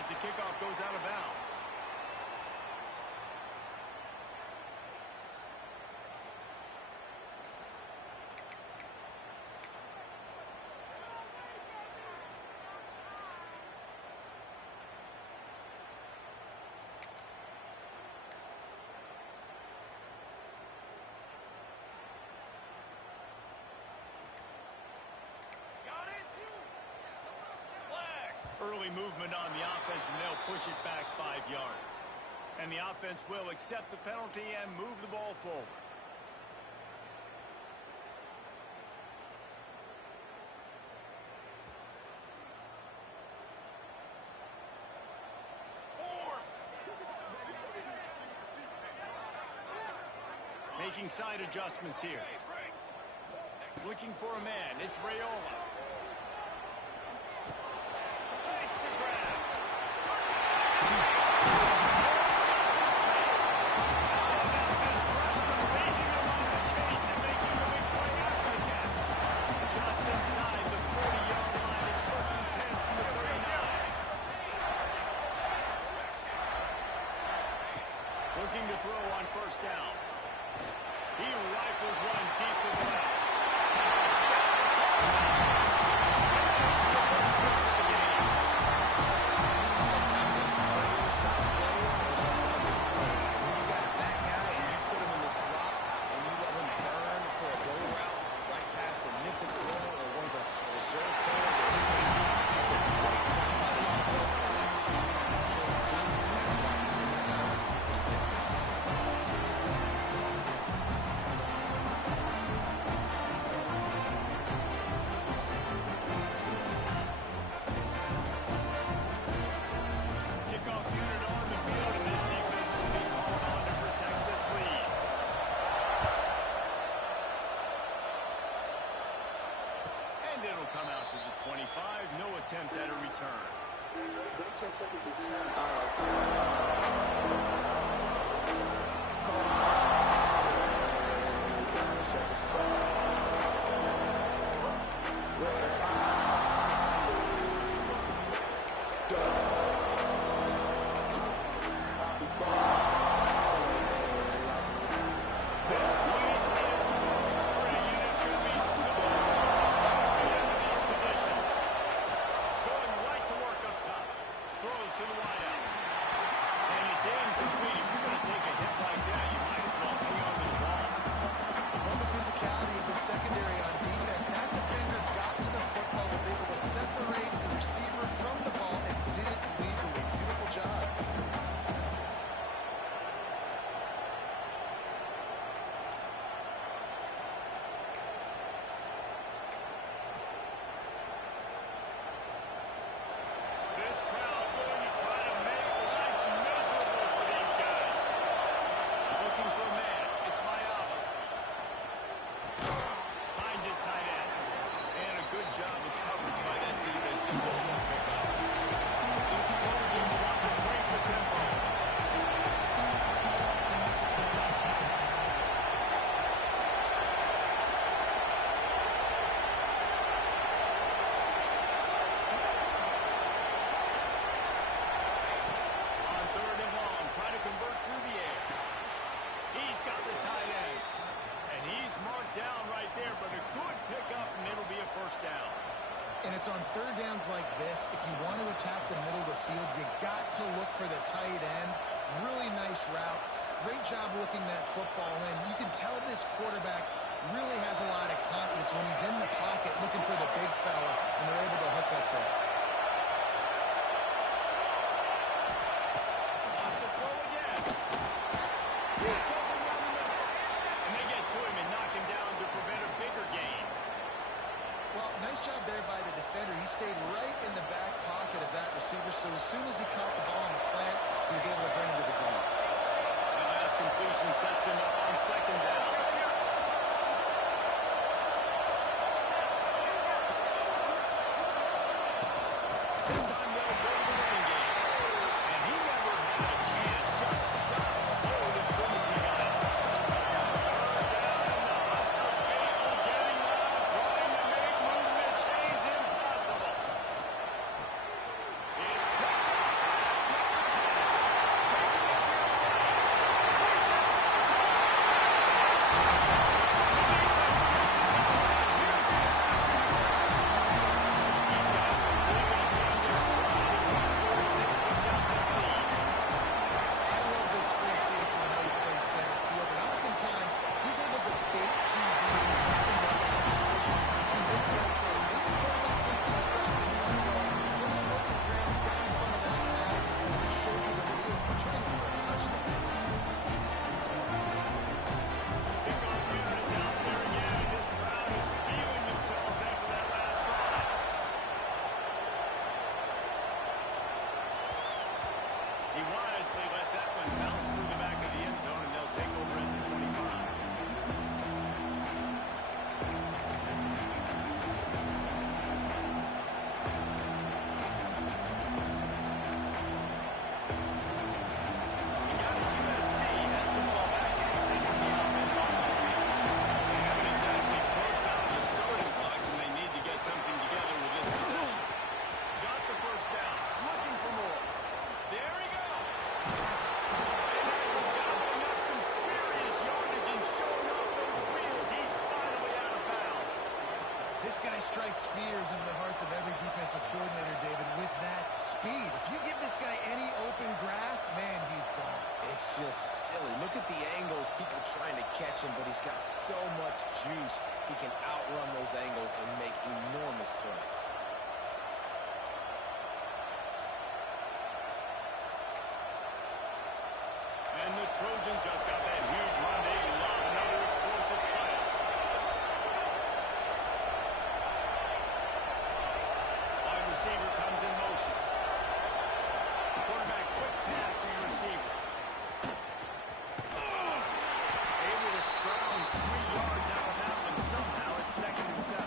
as the kickoff goes out of bounds. Early movement on the offense, and they'll push it back 5 yards. And the offense will accept the penalty and move the ball forward. Making side adjustments here. Looking for a man. It's Raiola. Looking to throw on first down. He rifles one deep to the left. Sometimes it's plays, not plays, or sometimes it's plays. When you got that guy and you put him in the slot and you let him burn for a go route right past a nickel corner or one of the reserve corners or a safety, that's a great job by the offense, and that's speed and teams, and that's why he's in that house for 6. Come out to the 25, no attempt at a return. And it's on third downs like this, if you want to attack the middle of the field, you got to look for the tight end. Really nice route. Great job looking that football in. You can tell this quarterback really has a lot of confidence when he's in the pocket looking for the big fella, and they're able to hook up there. Lost the throw again. It's over down the middle. And they get to him and knock him down to prevent a bigger gain. Well, nice job there by the defender. He stayed right in the back pocket of that receiver, so as soon as he caught the ball on the slant, he was able to bring him to the ground. The last completion sets them up on second down. This time they'll go to the running game. And he never had a chance. Just stopped cold as soon as he got it. Third down and the Husker faithful getting loud, trying to make movement change impossible. It's picked off. He wisely lets that one bounce through the back of the end zone, and they'll take over at the 25. This guy strikes fears into the hearts of every defensive coordinator, David, with that speed. If you give this guy any open grass, man, he's gone. It's just silly. Look at the angles, people trying to catch him, but he's got so much juice. He can outrun those angles and make enormous plays. And the Trojans just got that huge run. They love another explosive play. Wide receiver comes in motion. Quarterback quick pass to the receiver. Able to scrounge 3 yards out of that one somehow. It's 2nd and 7.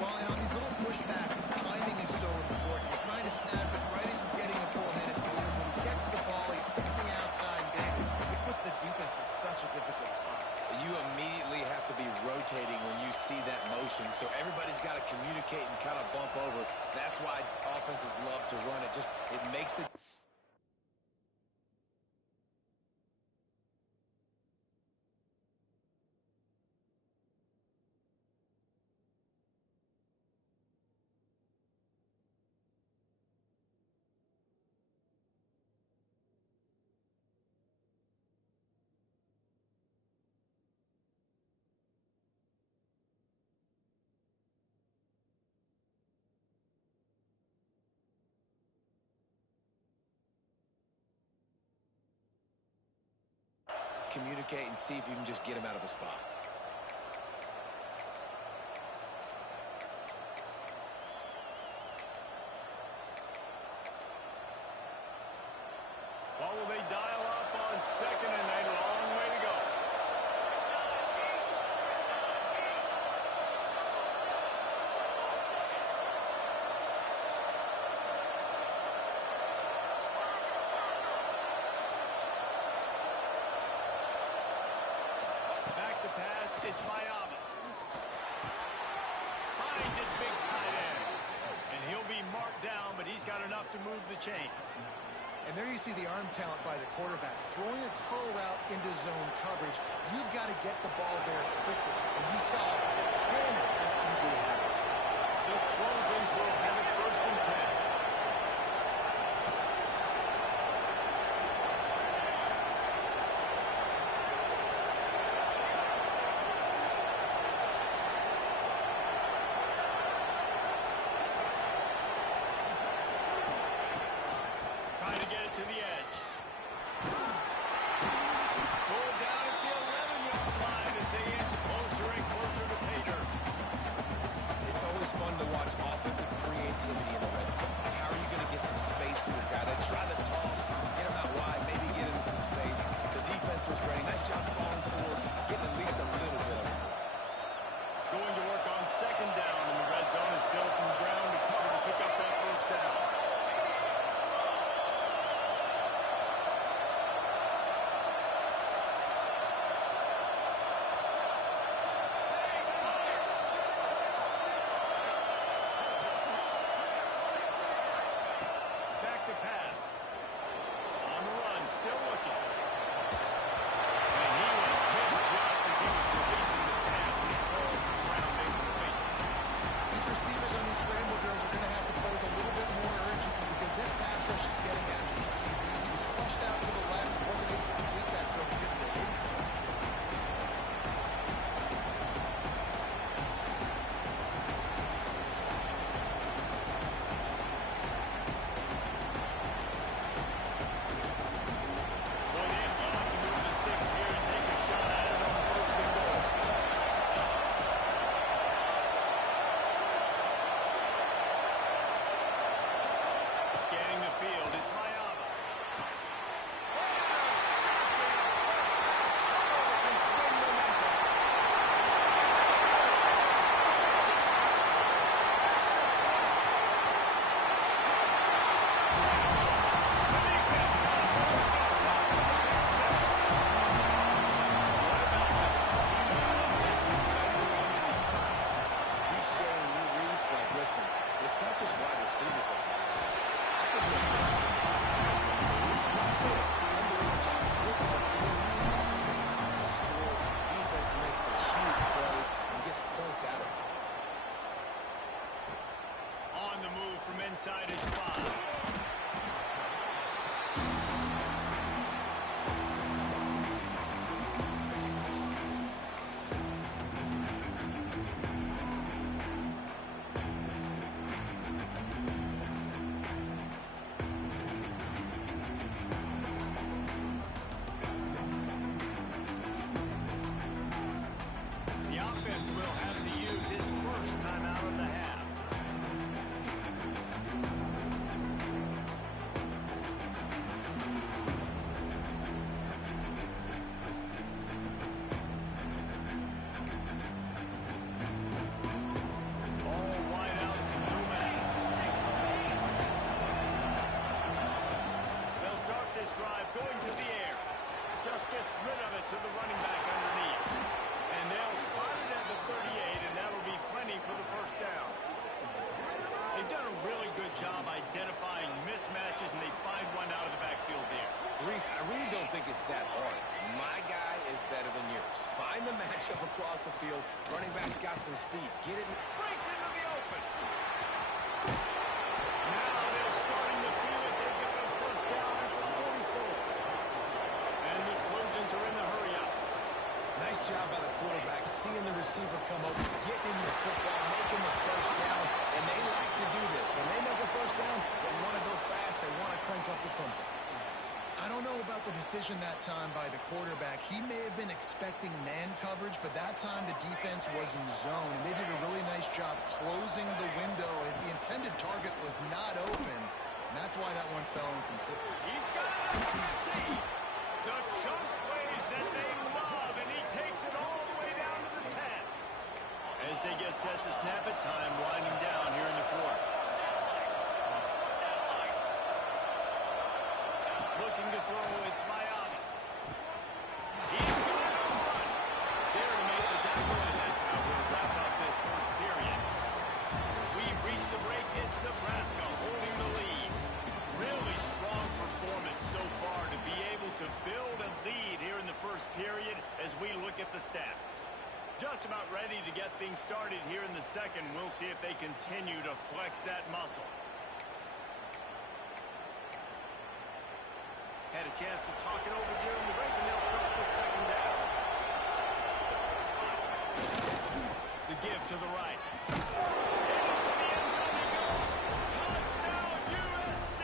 Well, and on these little push passes, timing is so important. You're trying to snap it right as he's getting a full head of steam. When he gets the ball, he's skipping outside. Damn, it puts the defense in such a difficult spot. You immediately have to be rotating when you see that motion, so everybody's got to communicate and kind of bump over. That's why offenses love to run it. Just, it makes the... communicate and see if you can just get him out of a spot. What will they dial up on 2nd and 8? A long way to go. Back to pass, it's Miami. Finds his big tight end. And he'll be marked down, but he's got enough to move the chains. And there you see the arm talent by the quarterback. Throwing a curl route into zone coverage, you've got to get the ball there quickly. And you saw the cannon this QB has. The Trojans will have it 1st and 10. Trying to get it to the edge. Pulled down at the 11-yard line as they inch closer and closer to pay dirt. It's always fun to watch offensive don't think it's that hard. My guy is better than yours. Find the matchup across the field. Running back's got some speed. Get it. Breaks into the open. Now they're starting to feel it. They've got a first down at the 44. And the Trojans are in the hurry up. Nice job by the quarterback, seeing the receiver come open, getting him the football, making the first down, and they like to do this. When they make a first down, they want to go fast, they want to crank up the tempo. I don't know about the decision that time by the quarterback. He may have been expecting man coverage, but that time the defense was in zone, and they did a really nice job closing the window. The intended target was not open, and that's why that one fell incomplete. He's got it at 50. The chunk plays that they love, and he takes it all the way down to the 10. As they get set to snap it, time winding down here in the fourth. Looking to throw, it's Miami. He's going to run. There to make the tackle, and that's how we'll wrap up this first period. We've reached the break. It's Nebraska holding the lead. Really strong performance so far to be able to build a lead here in the first period as we look at the stats. Just about ready to get things started here in the second. We'll see if they continue to flex that muscle. Had a chance to talk it over during the break, and they'll start with second down. The give to the right. Into the end zone he goes. Touchdown, USC.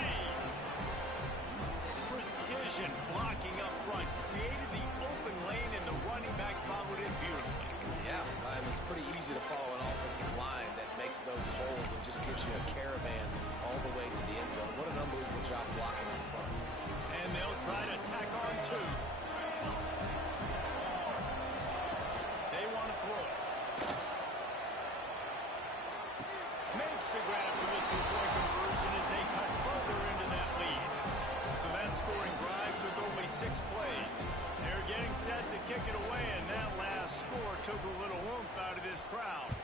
Precision blocking up front. Created the open lane, and the running back followed it beautifully. Yeah, it's pretty easy to follow an offensive line that makes those holes and just gives you a caravan all the way to the end zone. What an unbelievable job blocking up front. And they'll try to tack on two. They want to throw it. Makes the grab for the two-point conversion as they cut further into that lead. So that scoring drive took only 6 plays. They're getting set to kick it away, and that last score took a little oomph out of this crowd.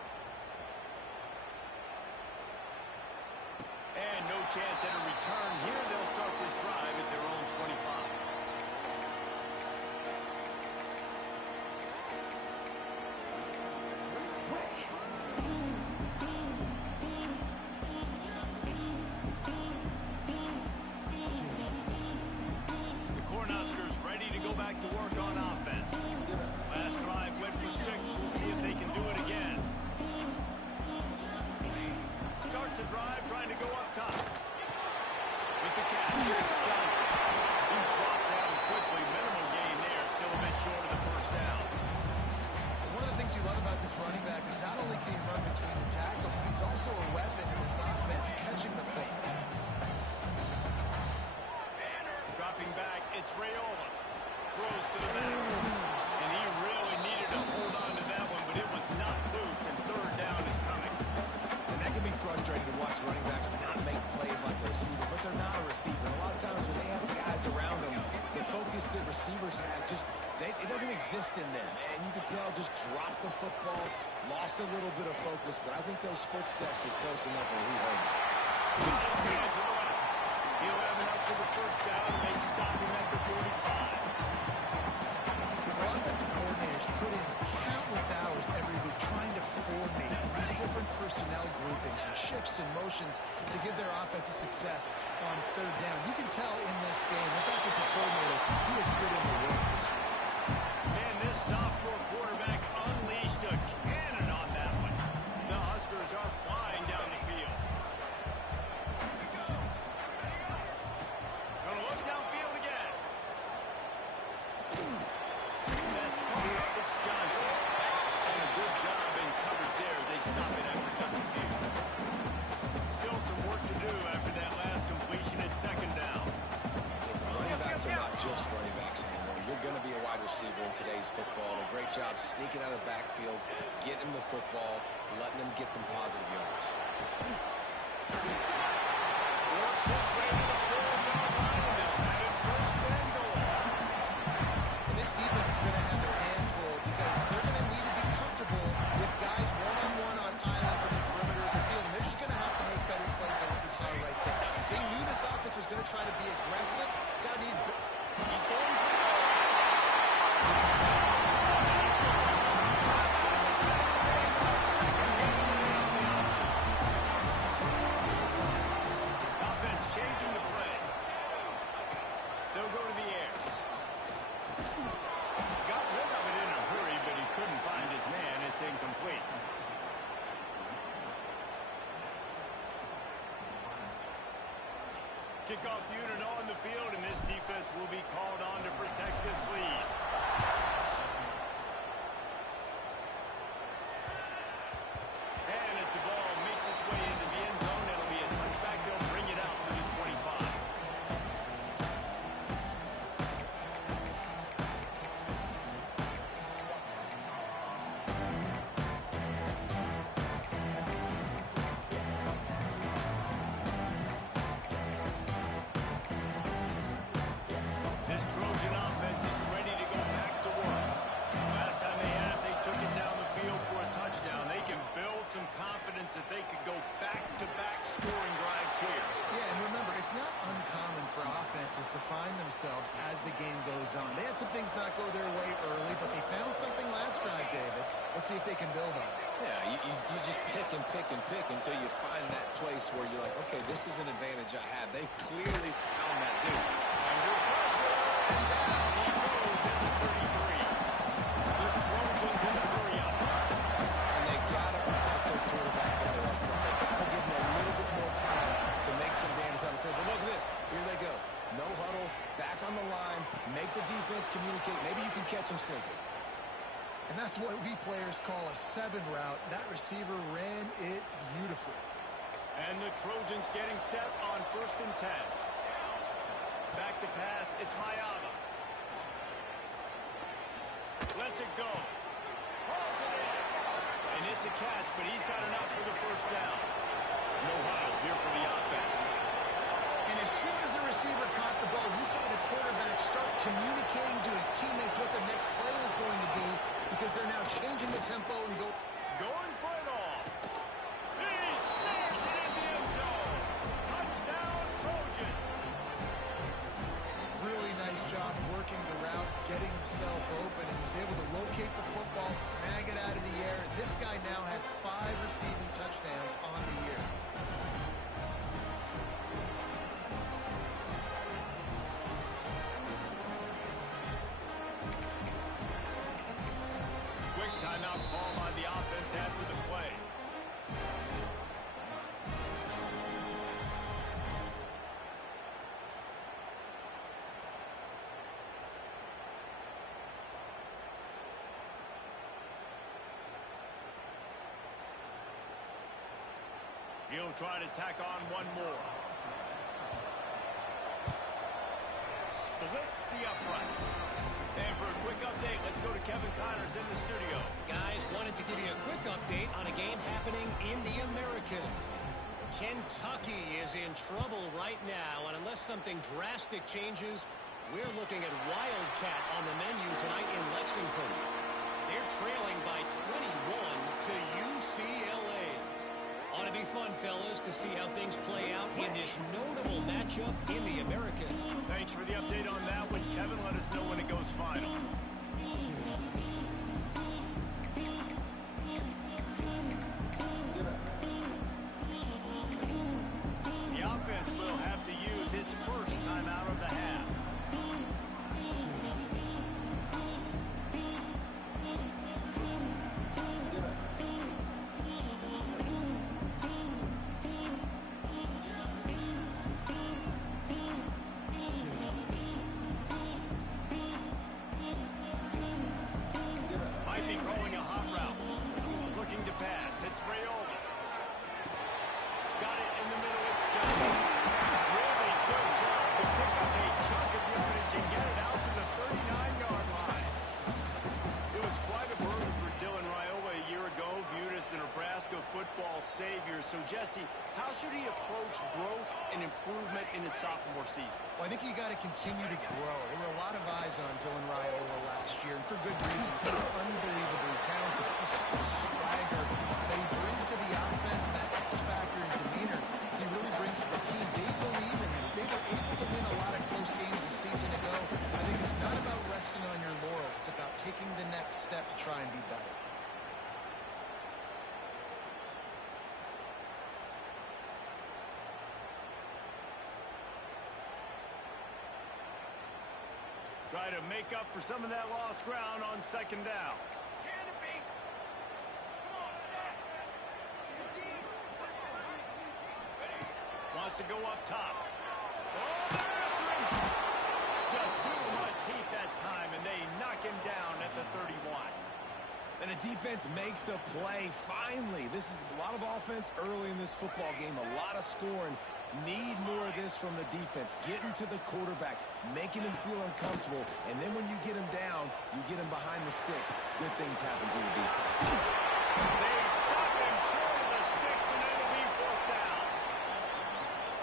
And no chance at a return here. They'll start this drive at their own 25. The Cornhuskers ready to go back to work on offense. Last drive went for 6. We'll see if they can do it again. Starts a drive trying to go up top. With the catch, it's Johnson. He's brought down quickly. Minimal gain there. Still a bit short of the first down. One of the things you love about this running back is not only can he run between the tackles, but he's also a weapon in this offense, catching the football. Dropping back, it's Rayola. Throws to the back. And he really needed to hold on to that one, but it was not loose, and third down is coming. And that can be frustrating to watch running backs not make plays like a receiver, but they're not a receiver. A lot of times when they have guys around them, the focus that receivers have it doesn't exist in them. And you can tell just dropped the football, lost a little bit of focus, but I think those footsteps were close enough where he heard it. Got his man to the left. He'll have enough for the first down, and they stop him at the 45. Our offensive coordinators put in countless hours every week trying to formate these different personnel groupings and shifts and motions to give their offense a success on third down. You can tell in this game, this offensive coordinator, he has put in the work this week. Man, this sophomore quarterback unleashed a cannon on that one. The Huskers are flying down the field. Gonna look downfield again. That's caught. It's Johnson. And a good job in coverage there. They stop it after just a few. Still some work to do after that last completion at second down. Listen, running backs are not just running backs anymore. You're going to be a wide receiver in today's football. A great job sneaking out of the backfield, getting them the football, letting them get some positive yards. Works his way to the 4-yard line, and they'll have it first and goal. And this defense is going to have their hands full because they're going to need to be comfortable with guys one-on-one on islands in the perimeter of the field, and they're just going to have to make better plays than what we saw right there. They knew this offense was going to try to be aggressive. Got to need He's going for the offense changing the play. They'll go to the air. Got rid of it in a hurry, but he couldn't find his man. It's incomplete. Kickoff unit on the field, and this defense will be called on to protect this lead. And as the ball makes its way into the end zone, it'll be a touchback. They'll bring it out to the 25. This Trojan offense is ready to go back to work. Last time they had it, they took it down the field for a touchdown. They can build some confidence that they could go back-to-back scoring drives here. Yeah, and remember, it's not uncommon for offenses to find themselves as the game goes on. They had some things not go their way early, but they found something last drive, David. Let's see if they can build on it. Yeah, you just pick and pick and pick until you find that place where you're like, okay, this is an advantage I have. They clearly found that dude. Under pressure, and down he goes at the 33. The Trojans in the hurry-up. And they got to protect their quarterback better up front. They got to give him a little bit more time to make some damage down the field. But look at this. Here they go. No huddle, back on the line, make the defense communicate. Maybe you can catch them sleeping. And that's what we players call a 7 route. That receiver ran it beautiful. And the Trojans getting set on 1st and 10. Back to pass, it's Mayava. Lets it go. Hauls it in. And it's a catch, but he's got enough for the 1st down. No huddle here for the offense. And as soon as the receiver caught the ball, you saw the quarterback start communicating to his teammates what the next play was going to be, because they're now changing the tempo and going for it all. He snares it in the end zone. Touchdown, Trojans. really nice job working the route, getting himself open, and was able to locate the football, snag it out of the air. And this guy now has 5 receiving touchdowns on the year. Quick timeout call by the offense after the play. He'll try to tack on one more. Splits the uprights. And for a quick update, let's go to Kevin Connors in the studio. Guys, wanted to give you a quick update on a game happening in the American. Kentucky is in trouble right now, and unless something drastic changes, we're looking at Wildcat on the menu tonight in Lexington. They're trailing by 21 to UCLA. Ought to be fun, fellas, to see how things play out in this notable matchup in the American. Thanks for the update on that one, Kevin. Let us know when it goes final. The offense will have to use its first timeout of the half. Might be calling a hot route. Looking to pass. It's Rayola. Got it in the middle. It's Johnson. Really good job to pick up a chunk of yardage and get it out to the 39-yard line. It was quite a burden for Dylan Raiola a year ago, viewed as the Nebraska football savior. So, Jesse, how should he approach growth and improvement in his sophomore season? Well, I think you got to continue to grow. There were a lot of eyes on Dylan Raiola last year, and for good reason. He's unbelievably talented. You saw the swagger that he brings to the offense, and that X factor and demeanor he really brings to the team. They believe in him. They were able to win a lot of close games a season ago. Try to make up for some of that lost ground on second down. Wants to go up top. Oh, they're after him. Just too much heat that time, and they knock him down at the 31. And the defense makes a play. Finally, this is a lot of offense early in this football game, a lot of scoring. Need more of this from the defense. Getting to the quarterback, making him feel uncomfortable, and then when you get him down, you get him behind the sticks. Good things happen for the defense. They stop him short of the sticks, and it'll be fourth down.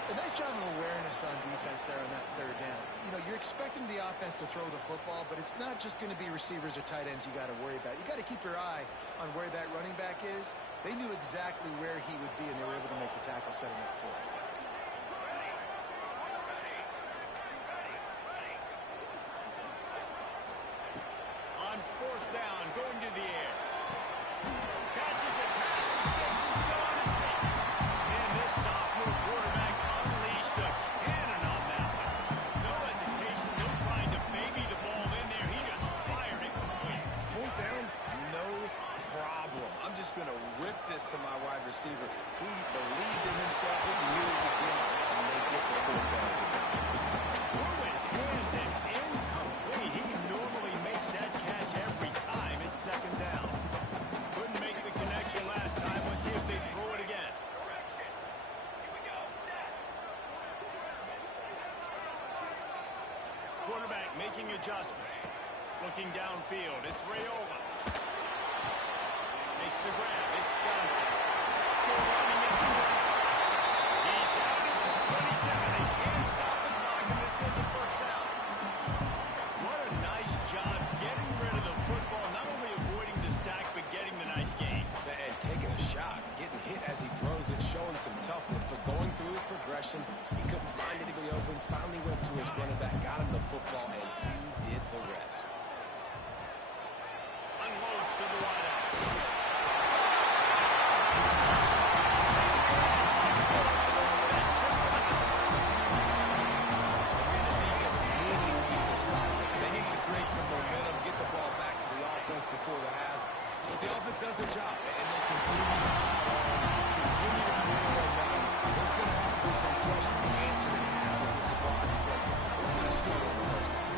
A nice job of awareness on defense there on that third down. You know, you're expecting the offense to throw the football, but it's not just going to be receivers or tight ends you got to worry about. You got to keep your eye on where that running back is. They knew exactly where he would be, and they were able to make the tackle setting up for him. On fourth down, going to the air. Catches it past the sticks and still on his feet. And this sophomore quarterback unleashed a cannon on that one. No hesitation, no trying to baby the ball in there. He just fired it complete. Fourth down, no problem. I'm just going to rip this to my wide receiver. He believed in himself. He knew he could get it, and they get the fourth down. Through his hands and incomplete. He normally makes that catch every time. It's second down. Couldn't make the connection last time. Let's see if they throw it again. Quarterback making adjustments. Looking downfield. It's Raiola. Makes the grab. It's Johnson. Still running it. He's down at the 27. They can't stop the clock, and this is a first down. What a nice job getting rid of the football. Not only avoiding the sack, but getting the nice gain. And taking a shot, getting hit as he throws it, showing some toughness, but going through his progression, he couldn't find anybody open, finally went to his running back, got him the football, and he did the rest. Unloads to the wideout. And the defense really need to stop it. They need to create some momentum, get the ball back to the offense before the half. But the offense does their job, and they continue to create momentum. There's going to have to be some questions answered in half of this squad because it's going to struggle in the first half.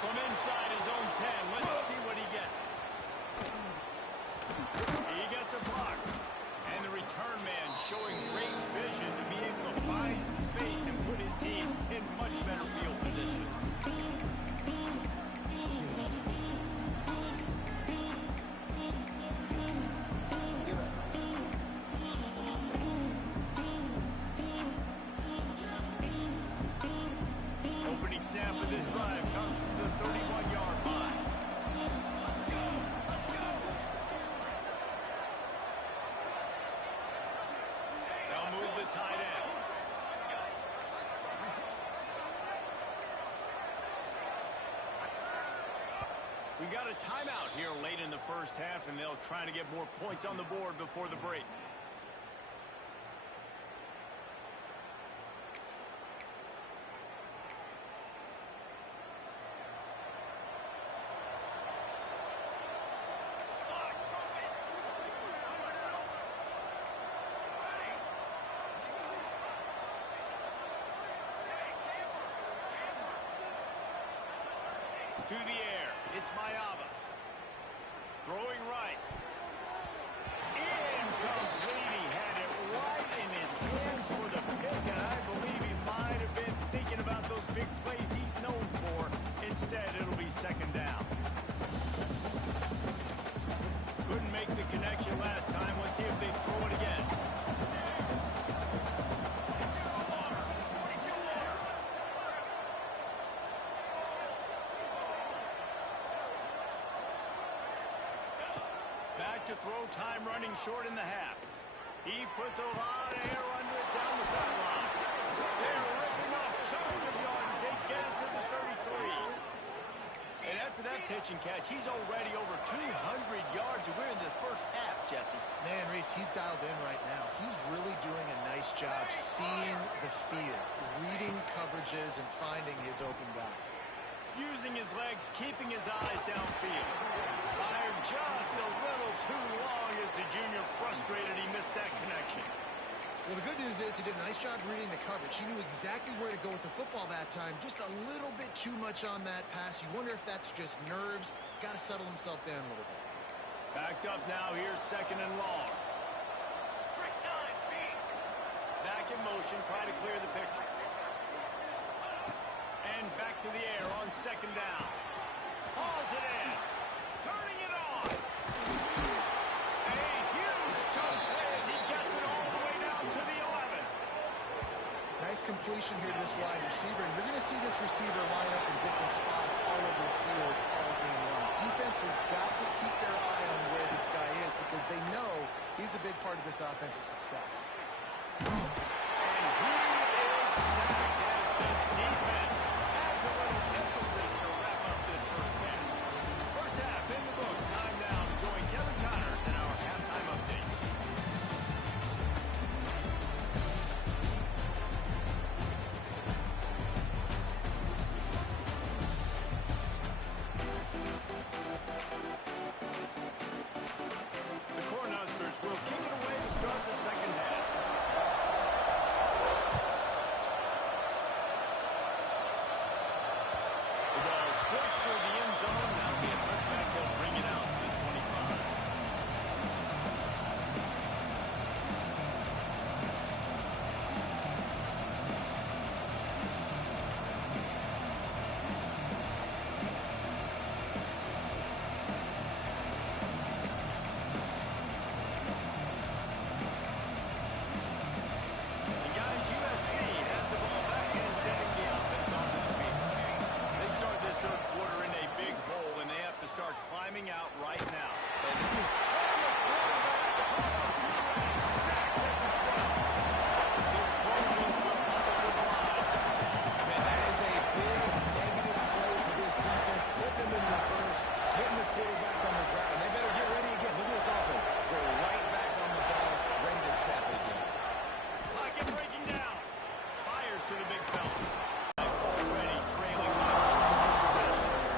From inside his own 10, let's see what he gets. He gets a block. And the return man showing great vision to be able to find some space and put his team in much better field position. Opening snap of this drive comes from the 31-yard line. They'll move the tight end. We got a timeout here late in the first half, and they'll try to get more points on the board before the break. To the air. It's Mayava. Throwing right. Incomplete. He had it right in his hands for the pick, and I believe he might have been thinking about those big plays he's known for. Instead, it'll be second down. Couldn't make the connection last time. Let's see if they throw it again. Back to throw, time running short in the half. He puts a lot of air under it down the sideline. They're ripping off chunks of yardage. They get it to the 33. And after that pitch and catch, he's already over 200 yards, and we're in the first half, Jesse. Man, Reese, he's dialed in right now. He's really doing a nice job seeing the field, reading coverages, and finding his open guy. Using his legs, keeping his eyes downfield. Fired just a little too long as the junior frustrated he missed that connection. Well, the good news is he did a nice job reading the coverage. He knew exactly where to go with the football that time. Just a little bit too much on that pass. You wonder if that's just nerves. He's got to settle himself down a little bit. Backed up now. Here's second and long. Back in motion. Try to clear the picture. And back to the air on second down. Hauls it in. Turning it on. A huge chunk as he gets it all the way down to the 11. Nice completion here to this wide receiver. And you're going to see this receiver line up in different spots all over the field all game long. Defense has got to keep their eye on where this guy is because they know he's a big part of this offense's success. And he is sacked as the defense has a little emphasis to wrap up this first half. First half in the books. Time now to join Kevin Connors in our halftime update. The Cornhuskers will kick it away to start the second half. The ball squirts through the end zone. That'll be a touchback. They'll bring it out to the 25. And guys, USC has the ball back and sending the offense onto the field. They start this third quarter in a big hole, and they have to start climbing out right now. And the quarterback sacked at the 12. The Trojans will hustle for the line. Man, that is a big negative play for this defense. Put them in reverse, hitting the quarterback on the ground. And they better get ready again. Look at this offense. They're right back on the ball, ready to snap it again. Pocket breaking down. Fires to the big fella. Already trailing by multiple possessions.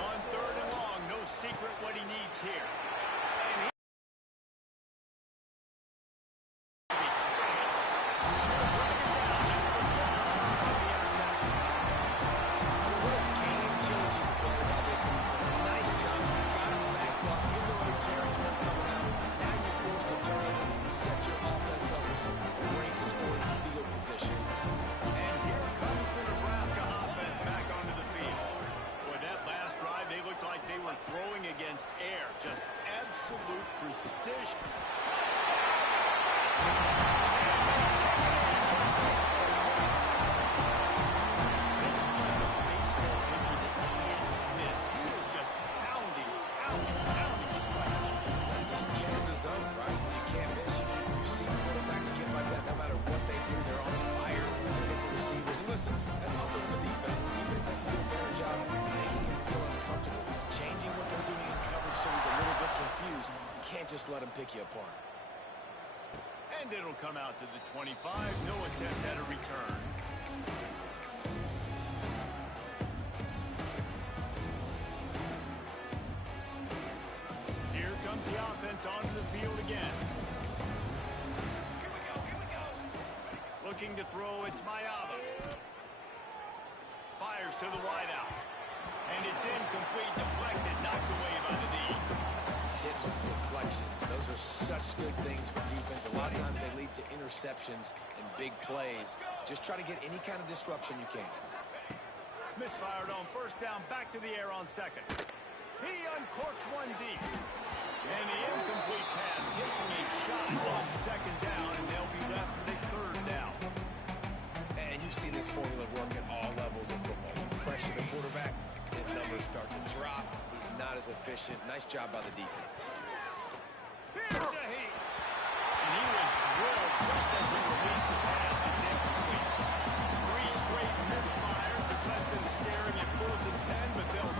On third and long, no secret what he needs here. And he be spread it. They'll bring it down after the interception. What a game-changing play by this defense. Nice job. Got him backed up in the right territory coming out. Now you force the turnover. Set your offense up with some great scoring field position. And here comes the Nebraska offense back onto the field. Boy, that last drive, they looked like they were throwing against air. Just absolute precision. This is like a baseball pitcher that can't miss. He is just pounding his place. He just gets in the zone, right? You can't miss. You've seen quarterbacks get like that. No matter what they do, they're on fire. They're hitting the receivers. And listen, that's also in the defense. The defense has to do a better job making him feel uncomfortable, changing what they're doing in coverage so he's a little bit confused. You can't just let him pick you apart. And it'll come out to the 25. No attempt at a return. Here comes the offense onto the field again. Looking to throw, it's Mayaba. Fires to the wideout. And it's incomplete, deflected, knocked away by the D. Tips, deflections, those are such good things for defense. A lot of times they lead to interceptions and big plays. Just try to get any kind of disruption you can. Misfired on first down, back to the air on second. He uncorks one deep. And the incomplete pass taking a shot on second down, and they'll be left with a third down. And you see this formula work at all levels of football. You pressure the quarterback, his numbers start to drop. He's not as efficient. Nice job by the defense. Here's a heat. And he was drilled just as he released the pass. It's incomplete. Three straight misfires has left them staring at 4th and 10, but they'll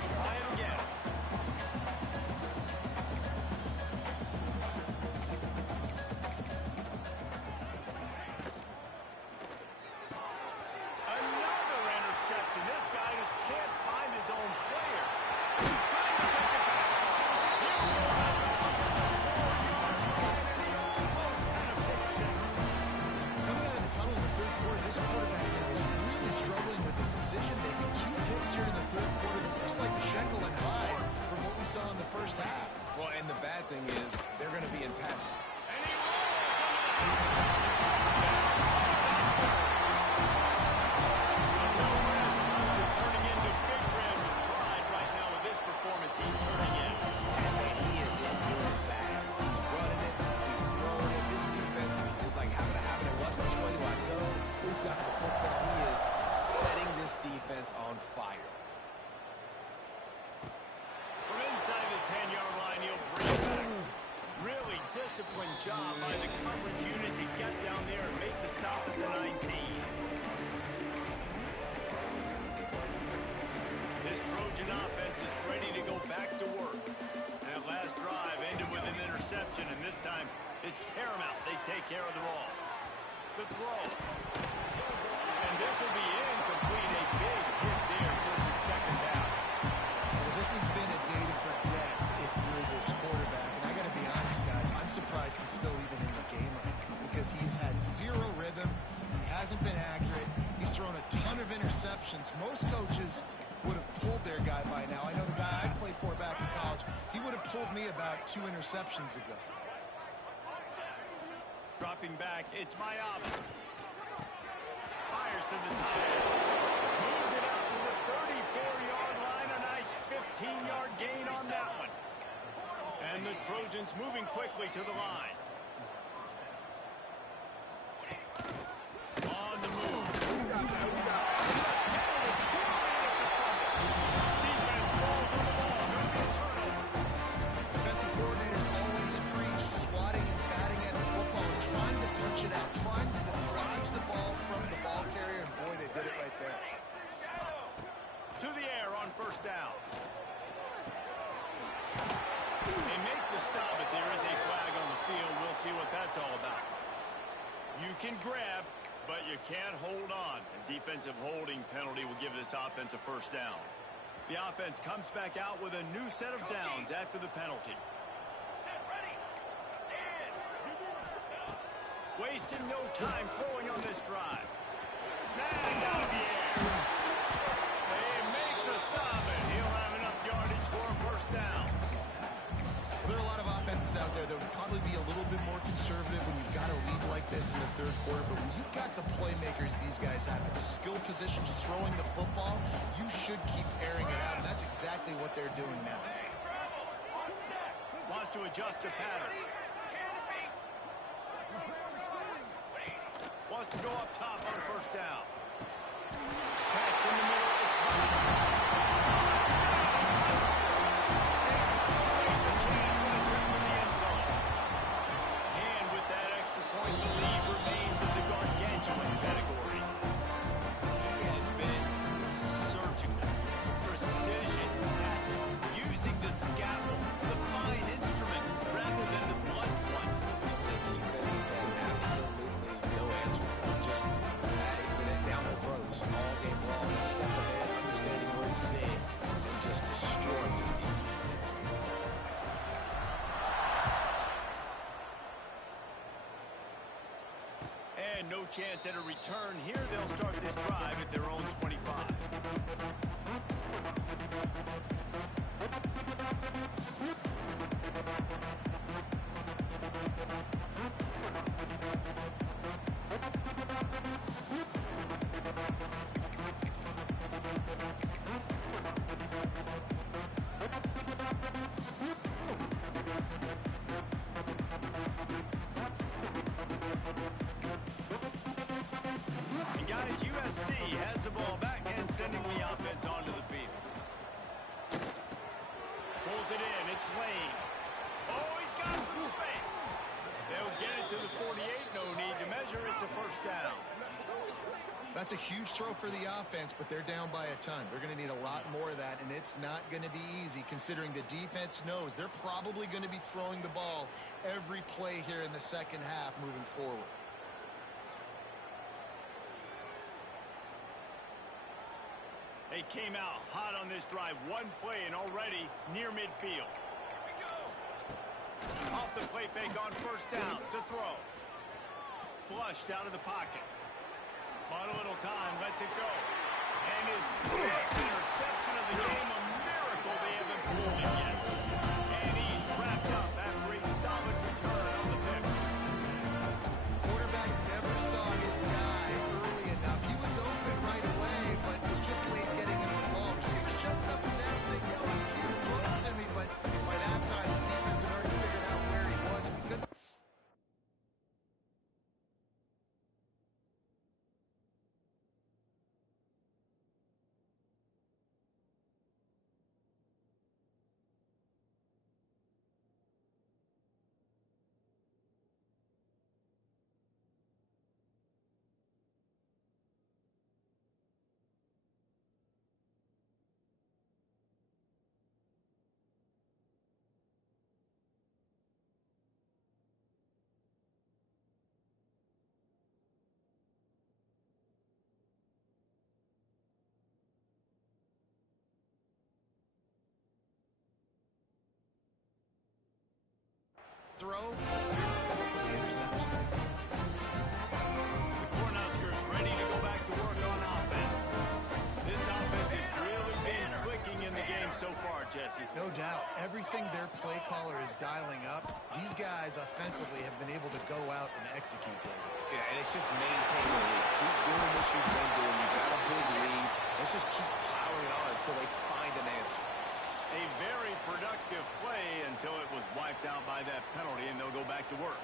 job by the coverage unit to get down there and make the stop at the 19. This Trojan offense is ready to go back to work. That last drive ended with an interception, and this time it's paramount they take care of the ball. The throw. And this will be incomplete. A big hit there for his second down. Well, this has been a day to forget if you're this quarterback. And I got to be honest, guys, I'm surprised he's still even in the game right now because he's had zero rhythm. He hasn't been accurate. He's thrown a ton of interceptions. Most coaches would have pulled their guy by now. I know the guy I played for back in college, he would have pulled me about 2 interceptions ago. Dropping back, it's Miami. Fires to the tight end. Moves it out to the 34-yard line. A nice 15-yard gain on that one. And the Trojans moving quickly to the line. On the move. Defense falls on the ball. Going to be a turnover. Defensive coordinators always preach swatting and batting at the football and trying to punch it out, trying to dislodge the ball from the ball carrier, and boy, they did it right there. To the air on first down. They make the stop, but there is a flag on the field. We'll see what that's all about. You can grab, but you can't hold on. A defensive holding penalty will give this offense a first down. The offense comes back out with a new set of downs after the penalty. Wasting no time throwing on this drive. Snagged out of the air. They make the stop, and he'll have enough yardage for a first down. There are a lot of offenses out there that would probably be a little bit more conservative when you've got a lead like this in the third quarter, but when you've got the playmakers these guys have at the skill positions throwing the football, you should keep airing it out, and that's exactly what they're doing now. Wants to adjust the pattern. Wants to go up top on first down. Catch in the middle. It's and with that extra point, the lead remains in the gargantuan category. He has been surgical, precision passes, using the scalpel, the fine instrument, rather than the blunt one. The defense has had absolutely no answer for him. Just he's been down their throats all game long. A step ahead, understanding where he's seeing, and just destroying this defense. And no chance at a return here. They'll start this drive at their own 25. And guys, USC has the ball back and sending the offense onto the field. Pulls it in. It's Lane. Oh, he's got some space. They'll get it to the 48. No need to measure. It's a first down. That's a huge throw for the offense, but they're down by a ton. They're going to need a lot more of that, and it's not going to be easy considering the defense knows they're probably going to be throwing the ball every play here in the second half moving forward. They came out hot on this drive. One play and already near midfield. Off the play fake on first down to throw. Flushed out of the pocket. Bought a little time, lets it go. And his big interception of the game, a miracle they haven't pulled him yet. And he's wrapped up after a solid return on the pick. Quarterback never saw his guy early enough. He was open right away, but was just late getting him the ball. Receivers jumping up and down saying, yo, I'm here, throw it to me. But by that time, the defense had already figured out where he was. And because throw, for the interception. The Cornhuskers ready to go back to work on offense. This offense has really been clicking in the game so far, Jesse. No doubt. Everything their play caller is dialing up, these guys offensively have been able to go out and execute there. Yeah, and it's just maintaining the lead. Keep doing what you've been doing. You got a big lead. Let's just keep piling on until they find an answer. A very productive play until it was wiped out by that penalty, and they'll go back to work.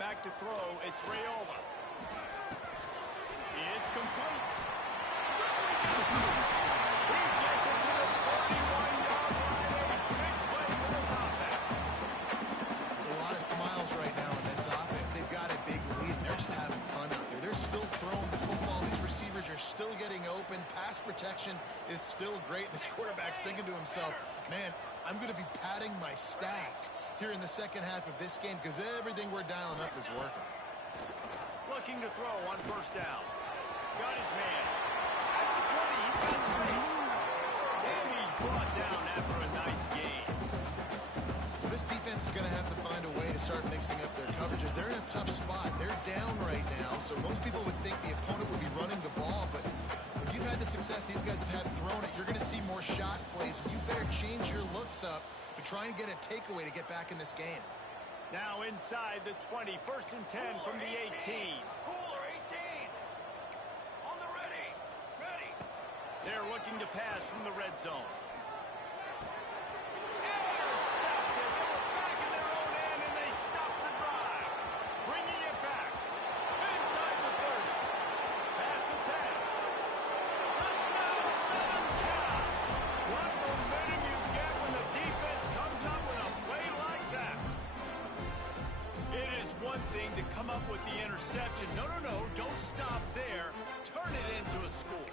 Back to throw, it's Raiola. It's complete. He gets it to the 41-yard line. A big play for this offense. A lot of smiles right now in this offense. They've got a big lead, and they're just having fun out there. They're still throwing the football. These receivers are still getting open. Pass protection is still great. This quarterback's thinking to himself, man, I'm going to be padding my stats here in the second half of this game because everything we're dialing up is working. Looking to throw on first down. Got his man. At the 20, he's got some move. And he's brought down after a nice gain. Well, this defense is going to have to find a way to start mixing up their coverages. They're in a tough spot. They're down right now, so most people would think the opponent would be running the ball, but if you've had the success these guys have had throwing it, you're going to see more shot plays. You better change your looks up to try and get a takeaway to get back in this game. Now inside the 20, first and 10 from the 18. Cooler 18. On the ready. Ready. They're looking to pass from the red zone. Intercepted. They were back in their own end, and they stopped the drive. Bringing it back. Inside the 30. Past the 10. Touchdown, Southern Cal. What momentum you get when the defense comes up with a play like that. It is one thing to come up with the interception. No, don't stop there. Turn it into a score.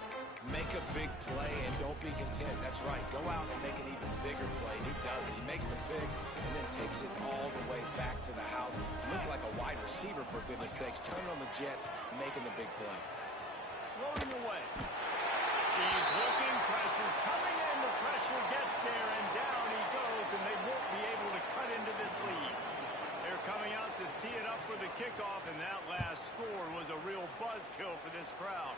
Make a big play and don't be content. That's right. Go out and make an even bigger play. He does it. He makes the pick and then takes it all the way back to the house. Looked like a wide receiver, for goodness sakes. Turn on the Jets, making the big play. Floating away. He's looking. Pressure's coming in. The pressure gets there, and down he goes, and they won't be able to cut into this lead. They're coming out to tee it up for the kickoff, and that last score was a real buzzkill for this crowd.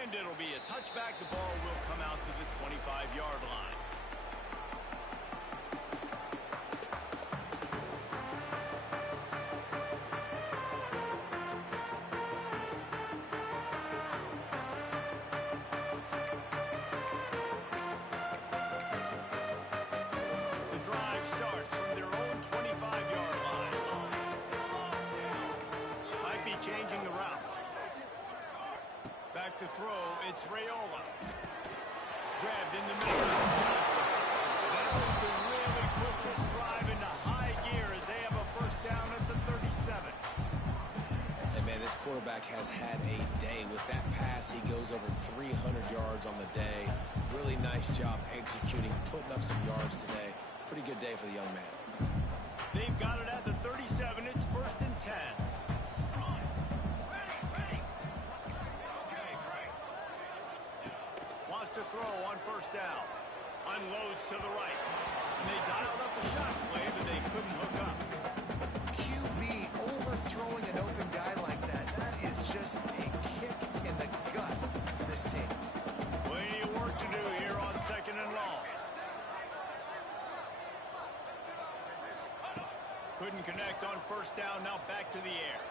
And it'll be a touchback. The ball will come out to the 25-yard line. The drive starts from their own 25-yard line. Might be changing the route. Back to throw, it's Raiola. Grabbed in the middle, it's Johnson. That one to really put this drive into high gear as they have a first down at the 37. And man, this quarterback has had a day. With that pass, he goes over 300 yards on the day. Really nice job executing, putting up some yards today. Pretty good day for the young man. They've got it at the 37. It's first and 10. Wants to throw on first down. Unloads to the right. And they dialed up a shot play, but they couldn't hook up. QB overthrowing an open guy like that, that is just a kick in the gut for this team. Plenty of work to do here on second and long. Couldn't connect on first down. Now back to the air.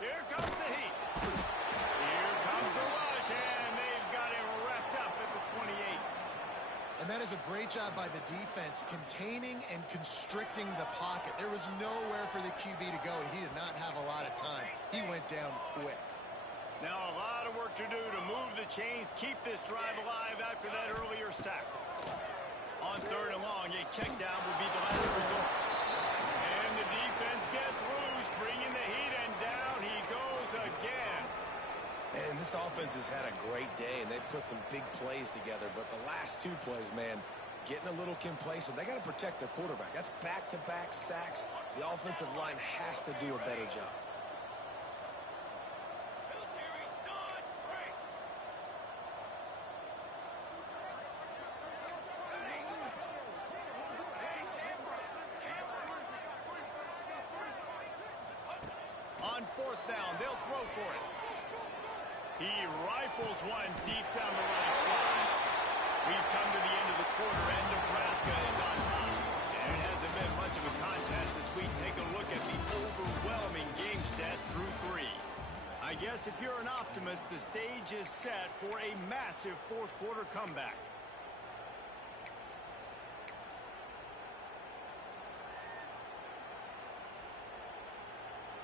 Here comes the heat. Here comes the rush, and they've got him wrapped up at the 28. And that is a great job by the defense, containing and constricting the pocket. There was nowhere for the QB to go. He did not have a lot of time. He went down quick. Now a lot of work to do to move the chains, keep this drive alive after that earlier sack. On third and long, a check down will be the last resort. And the defense gets loose, bringing the heat, and down he goes again. And this offense has had a great day, and they've put some big plays together. But the last two plays, man, getting a little complacent. They got to protect their quarterback. That's back-to-back sacks. The offensive line has to do a better job. Military stun. Break. On fourth down, they'll throw for it. He rifles one deep down the right side. We've come to the end of the quarter, and Nebraska is on top. And it hasn't been much of a contest as we take a look at the overwhelming game stats through 3. I guess if you're an optimist, the stage is set for a massive fourth quarter comeback.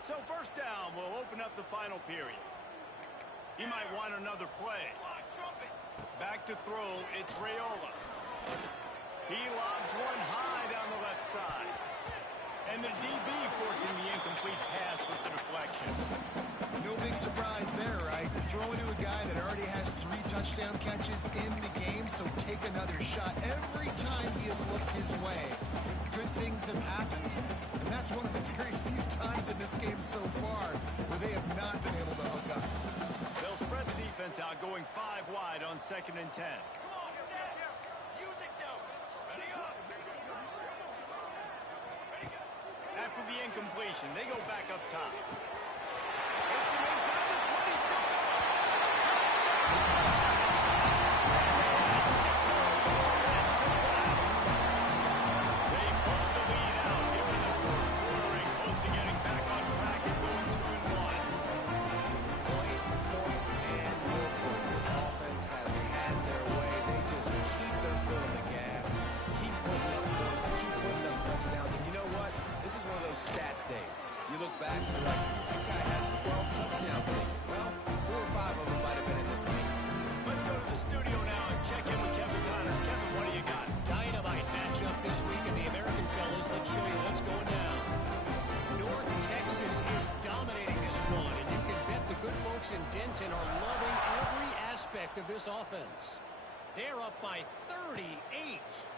So first down will open up the final period. He might want another play. Back to throw, it's Raiola. He lobs one high down the left side. And the DB forcing the incomplete pass with the deflection. No big surprise there, right? You're throwing to a guy that already has 3 touchdown catches in the game, so take another shot. Every time he has looked his way, good things have happened. And that's one of the very few times in this game so far where they have not been able to hook up. They'll spread the defense out, going 5 wide on 2nd and 10. Come on, Dad. Use it, though. Ready up. Ready, go. After the incompletion, they go back up top. It's him inside the 20, still going. They push the lead out here in the fourth quarter and close to getting back on track and going 2-1. Points, and more points. This offense has had their way. They just keep their foot on the gas, keep putting up points, keep putting up touchdowns. And you know what? This is one of those stats days. You look back and you're like, that guy had 12 touchdowns. Well, 4 or 5 of them might have been in this game. Let's go to the studio now and check in with Kevin Connors. Kevin, what do you got? Dynamite matchup this week in the American fellas. Let's show you what's going down. North Texas is dominating this one, and you can bet the good folks in Denton are loving every aspect of this offense. They're up by 38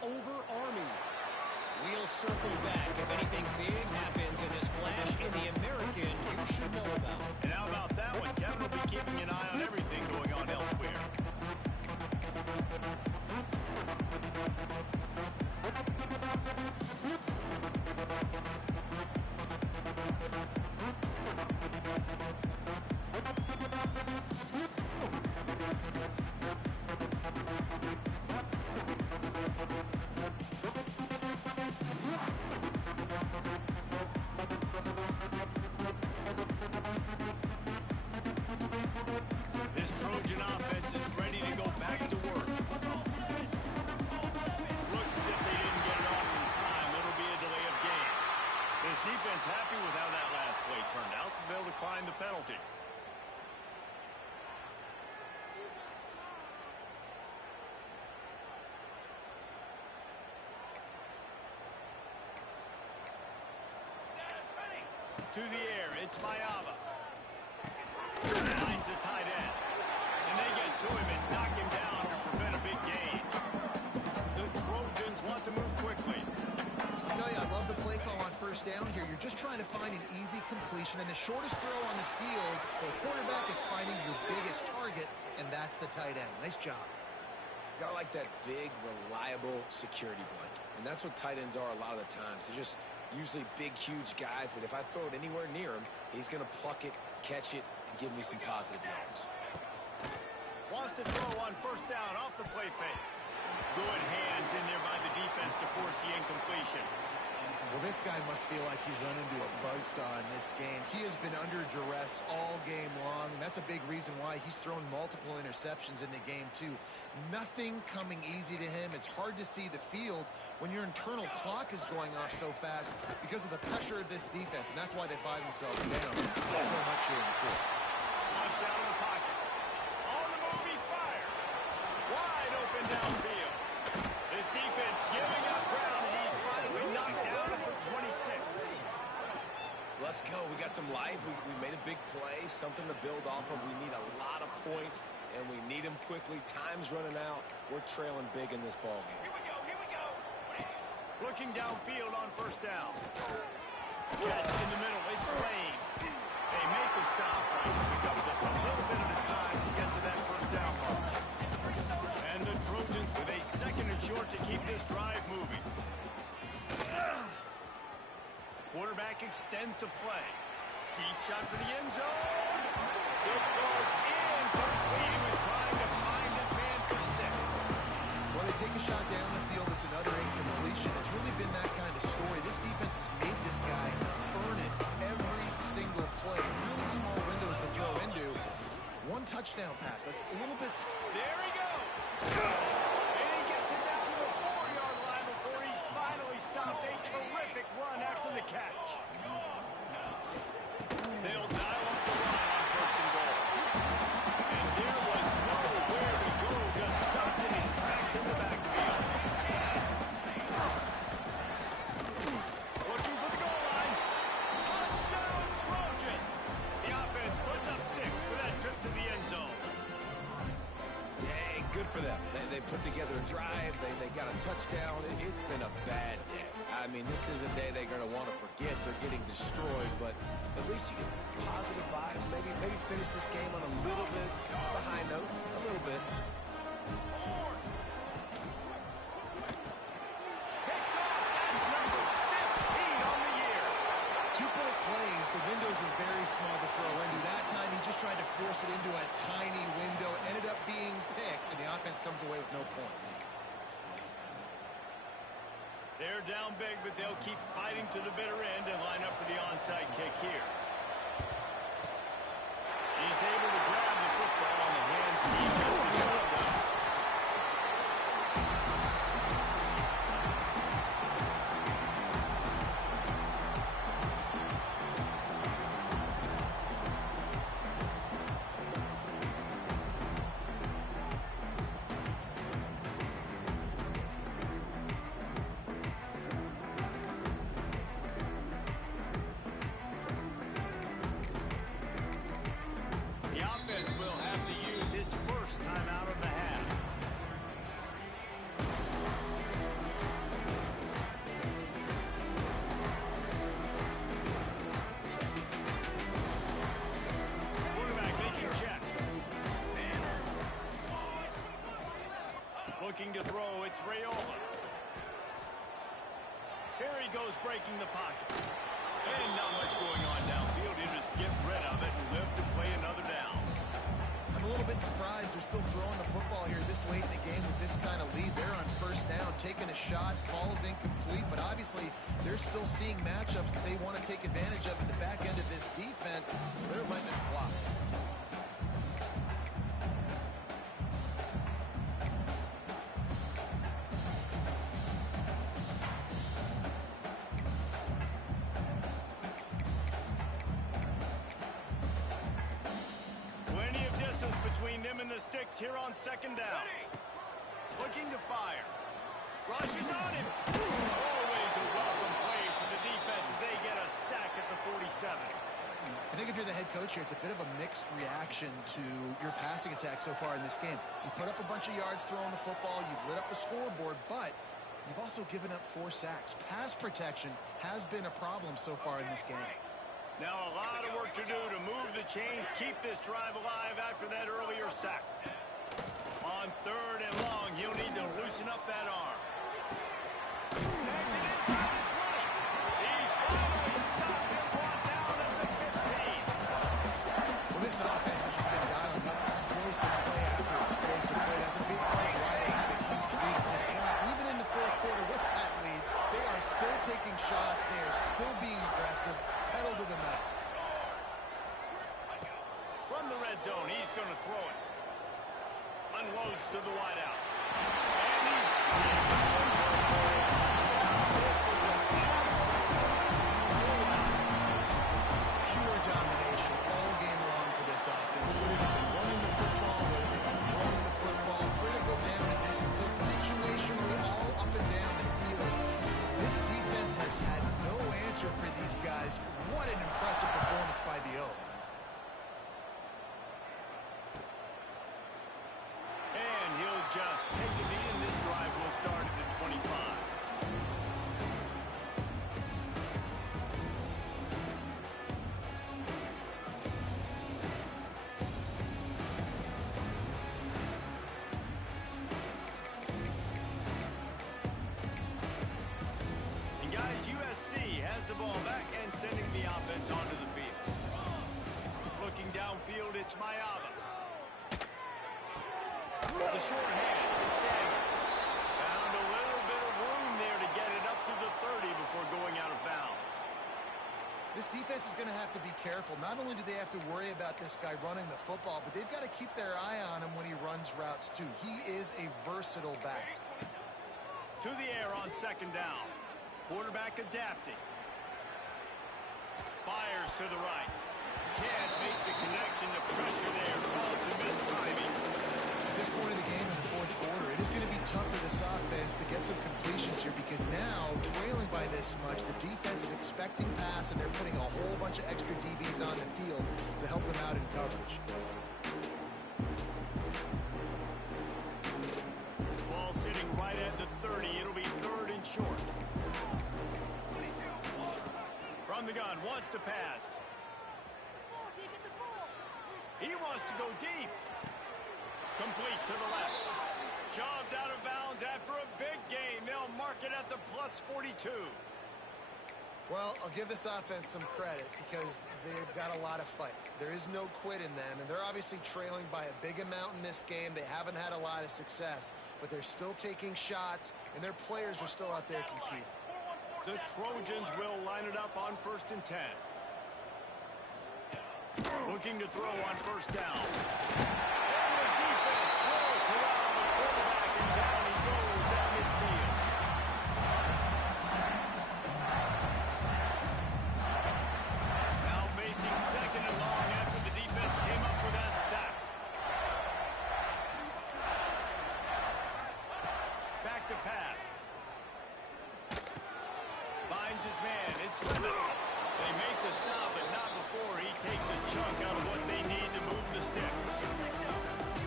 over Army. We'll circle back if anything big happens in this clash in the American you should know about. And how about that one? Kevin will be keeping an eye on everything going on elsewhere. This Trojan offense is ready to go back to work. Looks as if they didn't get it off in time. It'll be a delay of game. This defense happy with how that last play turned out, so they'll decline the penalty. To the air, it's Mayava. Finds the tight end. And they get to him and knock him down to prevent a big gain. The Trojans want to move quickly. I'll tell you, I love the play call on first down here. You're just trying to find an easy completion, and the shortest throw on the field for a quarterback is finding your biggest target, and that's the tight end. Nice job. Got like that big, reliable security blanket. And that's what tight ends are a lot of the times. They're just usually big, huge guys that if I throw it anywhere near him, he's going to pluck it, catch it, and give me some positive yards. Wants to throw on first down off the play fake. Good hands in there by the defense to force the incompletion. Well, this guy must feel like he's run into a buzzsaw in this game. He has been under duress all game long, and that's a big reason why he's thrown multiple interceptions in the game, too. Nothing coming easy to him. It's hard to see the field when your internal clock is going off so fast because of the pressure of this defense, and that's why they find themselves down so much here in the fourth. Launched out of the pocket. On the move, he fires. Wide open downfield. This defense giving up ground as he's finally knocked down at the 26. Let's go. We got some life. We made a big play, something to build off of. We need a lot of points, and we need them quickly. Time's running out. We're trailing big in this ball game. Here we go. Here we go. Looking downfield on first down. Catch in the middle. It's Lane. They make the stop. Trying to pick up just a little bit at a time to get to that first down mark. And the Trojans with a second and short to keep this drive moving. Quarterback extends the play. Deep shot for the end zone. It goes incomplete. He was trying to find his man for 6. Well, they take a shot down the field. It's another incompletion. It's really been that kind of story. This defense has made this guy earn it every single play. Really small windows to throw into. One touchdown pass. That's a little bit... There he goes. And he gets it down to the 4-yard line before he's finally stopped. A terrific run after the catch. They'll dial up the line on first and goal. And there was nowhere to go. Just stopped in his tracks in the backfield. Looking for the goal line. Touchdown, Trojans. The offense puts up 6 for that trip to the end zone. Yeah, good for them. They put together a drive. They got a touchdown. It's been a bad day. I mean, this is a day they're going to want to forget. They're getting destroyed, but at least you get some positive vibes. Maybe finish this game on a little bit behind note. A little bit. Picked off. That's number 15 on the year. 2-point plays, the windows are very small to throw into. That time, he just tried to force it into a tiny window. Ended up being picked, and the offense comes away with no points. They're down big, but they'll keep fighting to the bitter end and line up for the onside kick here. He's able to grab the football on the hands. He just is well done. The offense will have to use its first timeout of the half. Quarterback making checks. Looking to throw, it's Rayola. Here he goes breaking the pocket. And not much going on downfield. You just get rid of it and live to play another down. I'm a little bit surprised they're still throwing the football here this late in the game with this kind of lead. They're on first down, taking a shot, ball's incomplete, but obviously they're still seeing matchups that they want to take advantage of at the back end of this defense, so they're letting it fly. Plenty of distance between them and the sticks here on second down. Looking to fire. Rush is on him. Always a welcome play for the defense as they get a sack at the 47. I think if you're the head coach here, it's a bit of a mixed reaction to your passing attack so far in this game. You put up a bunch of yards throwing the football, you've lit up the scoreboard, but you've also given up 4 sacks. Pass protection has been a problem so far in this game. Now a lot of work to do to move the chains, keep this drive alive after that earlier sack. On third and long, he'll need to loosen up that arm. Snagged it inside the 20. He's finally stopped and brought down at the 15. Well, this offense has just been dialing up explosive play after explosive play. That's a big part of why they have a huge lead at this point. Even in the fourth quarter with that lead, they are still taking shots. They are still being aggressive. Pedal to the metal. From the red zone, he's going to throw it. Unloads to the wideout. And he's got it. Touchdown. This is an absolute blowout. Pure domination all game long for this offense. Whether they've been running the football, whether they've been throwing the football, critical down and distances, situationally all up and down the field. This defense has had no answer for these guys. What an impressive performance by the O. And he'll just take a knee, and this drive will start at the 28. guys, USC has the ball back and sending the offense onto the field. Looking downfield, it's Mayava. The short hand, it's Sanders. Found a little bit of room there to get it up to the 30 before going out of bounds. This defense is going to have to be careful. Not only do they have to worry about this guy running the football, but they've got to keep their eye on him when he runs routes too. He is a versatile back. To the air on second down. Quarterback adapting. Fires to the right. Can't make the connection. The pressure there caused the missed timing. At this point in the game in the fourth quarter, it is going to be tough for this offense to get some completions here because now, trailing by this much, the defense is expecting pass and they're putting a whole bunch of extra DBs on the field to help them out in coverage. Ball sitting right at the 30. It'll be third and short. From the gun, wants to pass. He wants to go deep. Complete to the left. Shoved out of bounds after a big gain. They'll mark it at the plus 42. Well, I'll give this offense some credit because they've got a lot of fight. There is no quit in them, and they're obviously trailing by a big amount in this game. They haven't had a lot of success, but they're still taking shots, and their players are still out there competing. The Trojans will line it up on 1st and 10. Looking to throw on first down. And the defense will corral the quarterback, and down he goes at midfield. Now facing second and long after the defense came up with that sack. Back to pass. Finds his man. It's Rivet. They make the stop, but not before he takes a chunk out of what they need to move the sticks.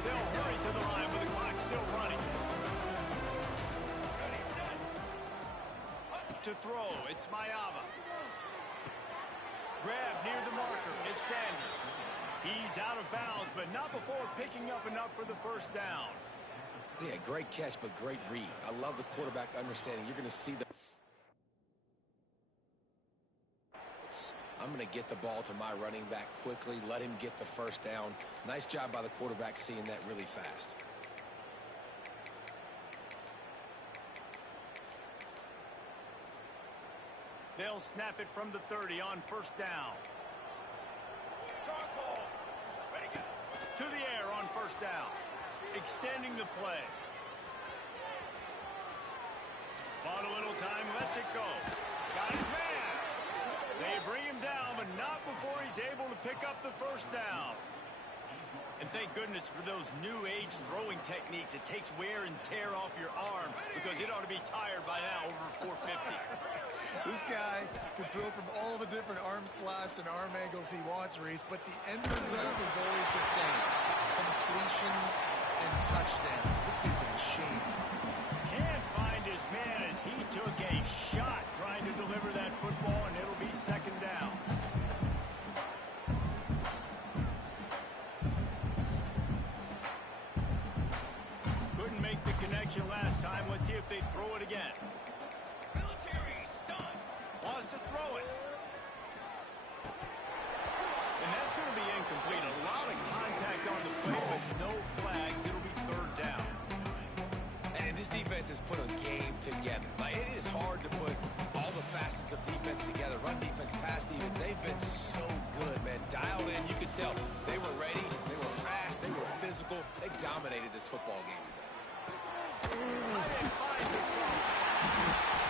They'll hurry to the line with the clock still running. To throw, it's Mayava. Grab near the marker, it's Sanders. He's out of bounds, but not before picking up enough for the first down. Yeah, great catch, but great read. I love the quarterback understanding. You're going to see the... I'm going to get the ball to my running back quickly, let him get the first down. Nice job by the quarterback seeing that really fast. They'll snap it from the 30 on first down. To the air on first down. Extending the play. Bought a little time, lets it go. Got his man. They bring him down, but not before he's able to pick up the first down. And thank goodness for those new age throwing techniques. It takes wear and tear off your arm because it ought to be tired by now over 450. This guy can throw from all the different arm slots and arm angles he wants, Reese, but the end result is always the same. Completions and touchdowns. This dude's a machine. Can't find his man as he took a shot trying to deliver that football, and it'll be second down. Couldn't make the connection last time. Let's see if they throw it again. Wants to throw it. And that's going to be incomplete. A lot of contact on the play, but no flags. It'll be third down. And this defense has put a game together. Like, it is hard to put all the facets of defense together. Run defense, pass defense. They've been so good, man. Dialed in. You could tell they were ready. They were fast. They were physical. They dominated this football game today. Tight end finds a soft spot.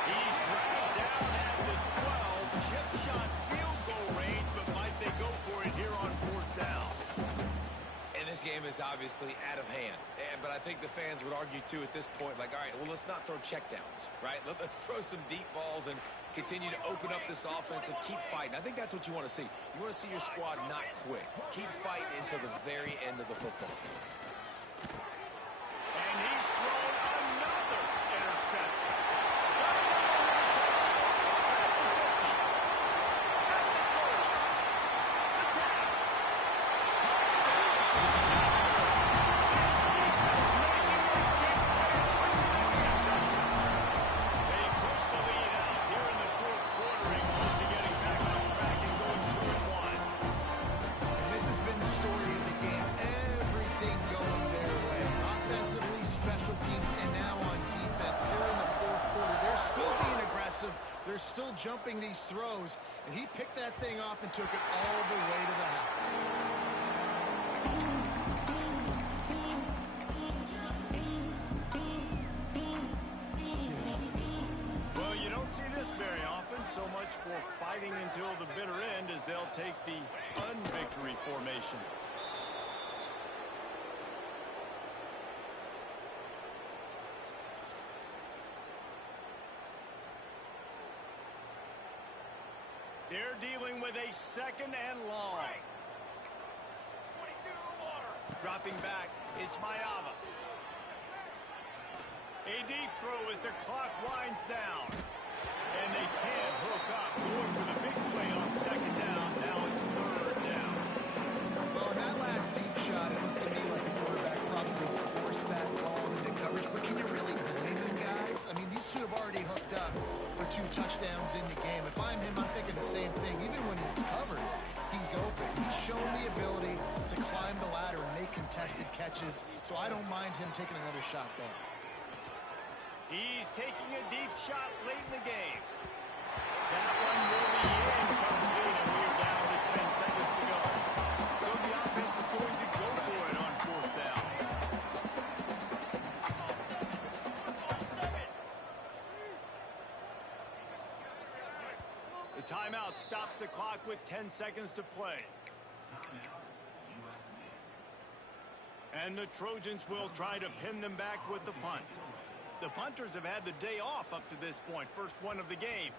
He's dragged down at the 12. Chip shot field goal range, but might they go for it here on fourth down? And this game is obviously out of hand. But I think the fans would argue, too, at this point, like, all right, well, let's not throw checkdowns, right? Let's throw some deep balls and continue to open up this offense and keep fighting. I think that's what you want to see. You want to see your squad not quit. Keep fighting until the very end of the football game. And he's thrown another interception. They're still jumping these throws, and he picked that thing off and took it all the way to the house. See this very often, so much for fighting until the bitter end as they'll take the unvictory formation. They're dealing with a second and long. 22 water. Dropping back, it's Mayava. A deep throw as the clock winds down. And they can't hook up. Going for the big play on second down. Now it's third down. Well, in that last deep shot, it looked to me like the quarterback probably forced that ball into coverage. But can you really blame him, guys? I mean, these two have already hooked up for 2 touchdowns in the game. If I'm him, I'm thinking the same thing. Even when he's covered, he's open. He's shown the ability to climb the ladder and make contested catches. So I don't mind him taking another shot there. He's taking a deep shot late in the game. That one will be incomplete, and we're down to 10 seconds to go. So the offense is going to go for it on 4th down. The timeout stops the clock with 10 seconds to play. And the Trojans will try to pin them back with the punt. The punters have had the day off up to this point. First one of the game.